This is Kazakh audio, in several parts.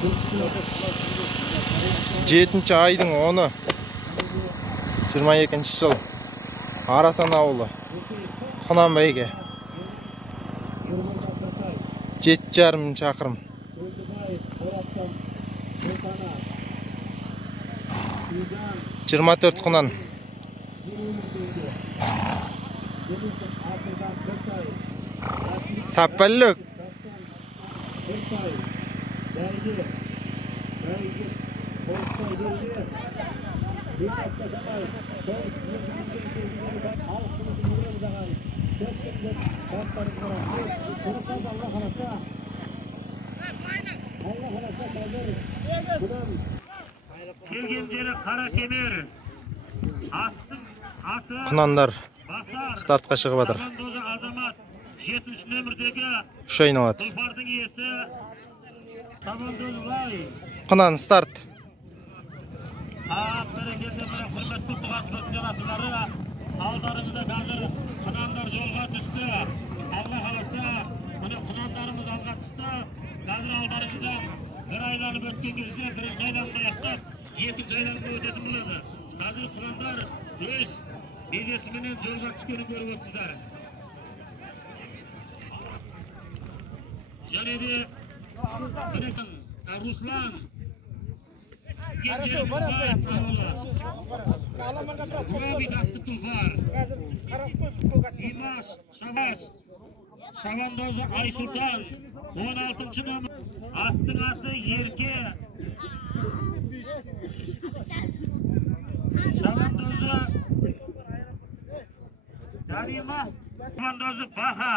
7 айдың 10-ы 22 жыл Арасан ауылы Құнанбайге 7,5 шақырым. Жиырма төрт Құнан. Саппаллық. Келген жері Қаракемер. Құнандар стартқа шығып жатыр. Азамат 7 нөмірдегі 3 айналады. тұлпардың иесі Табандозбай. Құнан старт. Бәрекелді құрметті тұғатқыз жарасылары. Алдарыңызда қазір Құнандар жолға түсті. Алла қаласа, мұны Құнандарымыз алға түсті. Қазір алдарыңызда бір айланып өткен кезде бірінші айланып аяқтап, екінші айланып өтетін болады. Қазір Құнандар өз безесіменен жолға түскенін көріп отырсыздар. Және де Руслан Димаш Шабандозы Айсұлтан 16 нөмір. Аттың аты Ерке. Шабандозы Дарима. Шабандозы Баха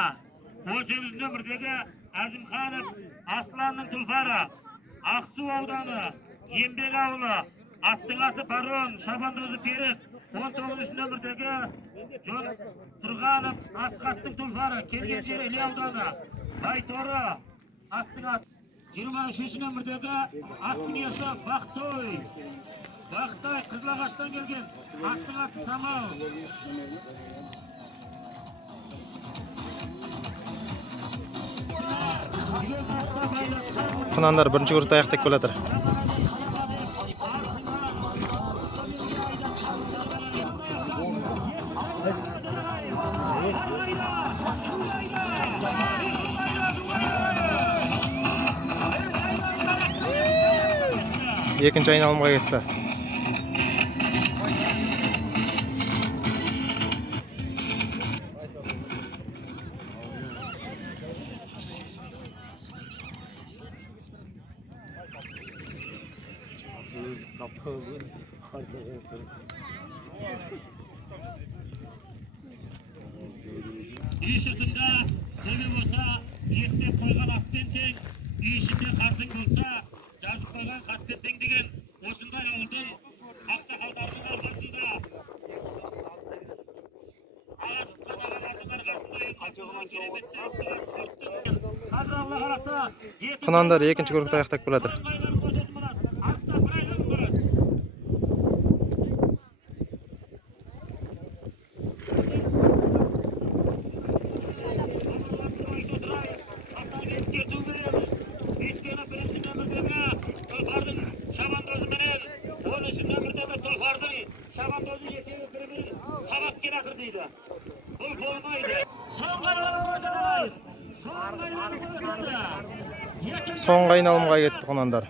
18 нөмірдегі Әзімханов Асланның тұлпары. Ақсу ауданы Ембек ауылы. Аттың аты Барон. Шабандозы Берік 19 нөмірдегі Жон Тұрғанов Асқаттың тұлпары. Келген жері Іле ауданы Байторы. Аттың аты 23 нөмірдегі аттың иесі Бақтой. Бақтай Қызылағаштан келген. Аттың аты Самал. Құнандар бірінші көрікті аяқтап келе жатыр. Екінші айналымға кетті. Үй сыртында төбе болса, еттеп қойған ақпен тең, үй ішінде қартың болса, жазып қойған қатпен тең деген осындай ауылдың ақсақалдарының арқасында аға тұтқан ағалардың арқасында Құнандар екінші көрікті аяқтап келе жатыр. Соңғы айналымға кетті Құнандар.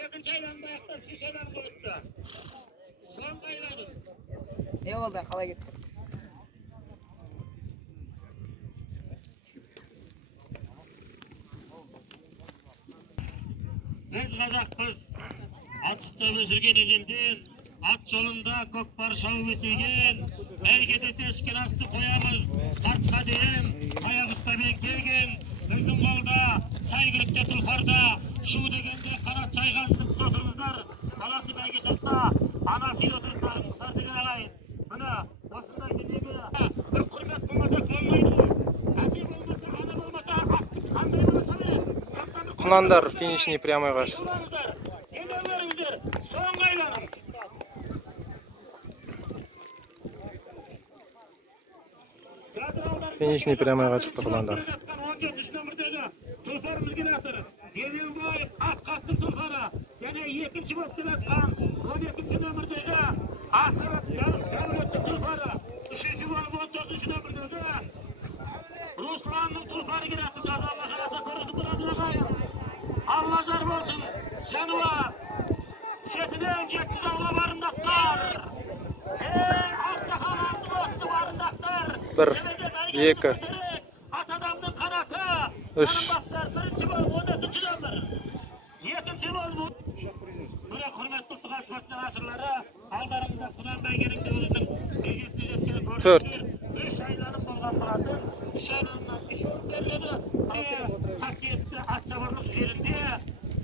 Екінші айlanma аяқтап, шеш айlanma өтті. Соңғы айladım. Ne oldu? Қалай кетті? Біз қазақпыз, ат ұстап өсірген ежелден, ат жолында көкпар шауып өсеген, бәйге десе ішкен асты қоямыз, қартқа дейін, аяқ ұстамен келген, біздің қолда, сәйгілікте тұлпарда, шу дегенде қанат жайған сіз отырыңыздар, баласы бәйге шақта, анасы ел отырса, мұсар деген ағайын. Мына, осындай денеге бір құрмет Құнандар финишный прямойға шықты. Соңғы айланым. Финишный прямойға шықты Құнандар. 17 нөмірдегі тұлпарымыз келатыр. Еленбай Атқаттың тұлпары. Және екінші болып келатқан 12 нөмірдегі Асырып Дәулеттің тұлпары. Үшінші болып 14 нөмірдегі Русланның тұлпары келатыр. Алла жараса көрді бұрадылағайын. Алла жар болсын. Жануар. Шетінен жеткіз алла барындақтар. Ақсақалардың отты барындақтар. 1, 2, Атадамның қанаты. 3. Бірінші болып 14 нөмір. Екінші болып. Міне құрметті ұлттық спорттың асырлары. Алдарыңызда Құнан бәйгеріңді өзінің кезесіне жеткен көріністер. 4. 3 айланып болған болатын. 3 айланымнан 3 орын беріледі. Қасиетті атшабарлық жерінде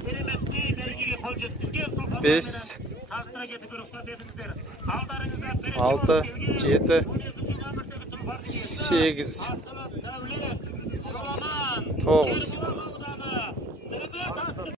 кереметті бәйгеге қол жеткізген 5, Қазыра кетіп рұқсат етіңіздер. Алдарыңызда 6, 7, 8, 9,